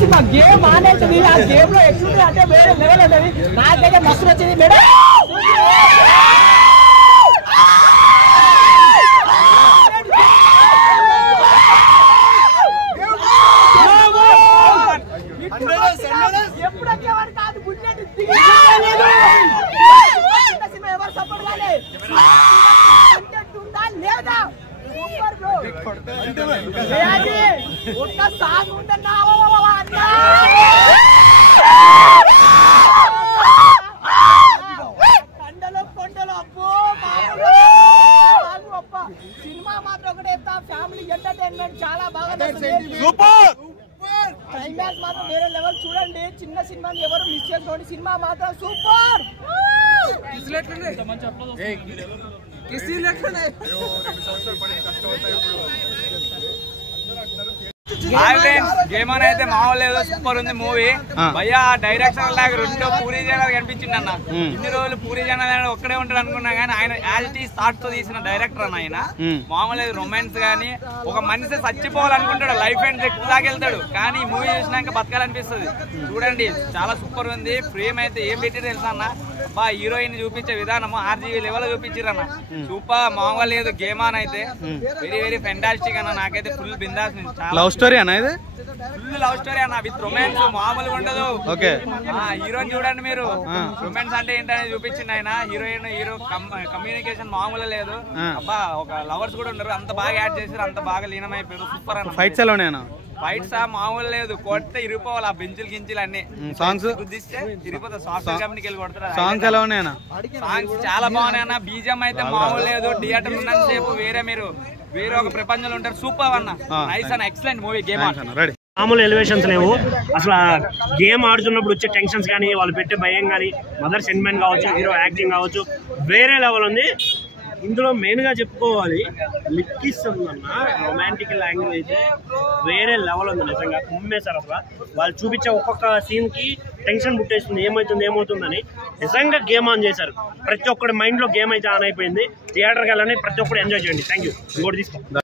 Cinema game ఆనేది ఆ game లో extra అంటే వేరే లెవెల్ ఉంటది. నాకైతే మస్తు వచ్చింది మేడం. ఎప్పుడు వచ్చేవారు కాదు బుల్లెట్ సినిమా ఎవరు సపోర్ట్ కాలే ఉందా లేదా ఒక్క సాంగ్ ఉందన్నా కండలో కొండలు అబ్బో అప్ప సినిమా మాత్రం ఒకటే ఫ్యామిలీ ఎంటర్టైన్మెంట్ చాలా బాగా క్లైమాక్స్ మాత్రం వేరే లెవెల్. చూడండి చిన్న సినిమాని ఎవరు మిస్ చేసుకోండి. సినిమా మాత్రం సూపర్. గేమ్ అని అయితే మామూలు లేదు, సూపర్ ఉంది మూవీ. భయ్యా డైరెక్షన్ లాగా రెండో పూరి జగన్నాథ్ కనిపించింది అన్న. ఇన్ని రోజులు పూరి జగన్నాథ్ ఒక్కడే ఉంటాడు అనుకున్నా గానీ ఆయన యాజ్ ఇట్ ఈస్ థాట్స్ తో తీసిన డైరెక్టర్ అన్న. ఆయన మామూలు రొమాన్స్ గానీ ఒక మనిషి చచ్చిపోవాలనుకుంటాడు, లైఫ్ అండ్ డెత్ దాకా వెళ్తాడు, కానీ ఈ మూవీ చూసినాక బతకాలనిపిస్తుంది. చూడండి చాలా సూపర్ ఉంది. ఫ్రేమ్ అయితే ఏం పెట్టి తెలుసా అన్న, బా హీరోయిన్ చూపించే విధానము ఆర్జీవీ లెవెల్ చూపించారన్న. సూపర్ మామూలు లేదు. గేమ్ అని అయితే వెరీ వెరీ ఫెంటాస్టిక్ అన్న. నాకైతే ఫుల్ బిందాస్. లవ్ స్టోరీ అన్న, ఇది ఫుల్ లవ్ స్టోరీ అన్న విత్ రొమాన్స్. మామూలుగా ఉండదు. హీరోయిన్ చూడండి మీరు, రొమాన్స్ అంటే ఏంటనేది చూపించింది ఆయన. హీరోయిన్ హీరో కమ్యూనికేషన్ మామూలు లేదు. అబ్బా ఒక లవర్స్ కూడా ఉన్నారు, అంత బాగా యాడ్ చేశారు, అంత బాగా లీనమైపోయారు. సూపర్ అన్న. ఫైట్స్ ఎలా ఉన్నాయన్న? ఫైట్స్ మామూలు లేదు, కొడితే ఇరిగిపోవాలి ఆ బెంచులు గించులు అన్ని. సాంగ్స్ గుద్దిస్తే ఇరిగిపోతాయి. సాఫ్ట్వేర్ కంపెనీకి వెళ్ళి కొడతారు. సాంగ్స్ ఎలా ఉన్నాయన్న? సాంగ్స్ చాలా బాగున్నాయి అన్న. బీజం అయితే మామూలు లేదు. థియేటర్ ఉన్నంతసేపు వేరే ఒక ప్రపంచంలో ఉంటారు. సూపర్ అన్న. నైస్ అన్న. ఎక్సలెంట్ మూవీ గేమ్ అన్న. మామూలు ఎలివేషన్స్ లేవు అసలు. గేమ్ ఆడుతున్నప్పుడు వచ్చే టెన్షన్స్ కానీ, వాళ్ళు పెట్టే భయం కానీ, మదర్ సెంటిమెంట్ కావచ్చు, హీరో యాక్టింగ్ కావచ్చు, వేరే లెవెల్ ఉంది. ఇందులో మెయిన్గా చెప్పుకోవాలి లిప్ కిస్ ఉందన్న. రొమాంటిక్ లాంగ్వేజ్ అయితే వేరే లెవెల్ ఉంది. నిజంగా కుమ్మేశారు అసలు. వాళ్ళు చూపించే ఒక్కొక్క సీన్కి టెన్షన్ పుట్టేస్తుంది, ఏమవుతుందని. నిజంగా గేమ్ ఆన్ చేశారు. ప్రతి ఒక్కటి మైండ్లో గేమ్ అయితే ఆన్ అయిపోయింది. థియేటర్కి వెళ్ళని ప్రతి ఒక్కరు ఎంజాయ్ చేయండి. Thank you. ఇంకోటి తీసుకో.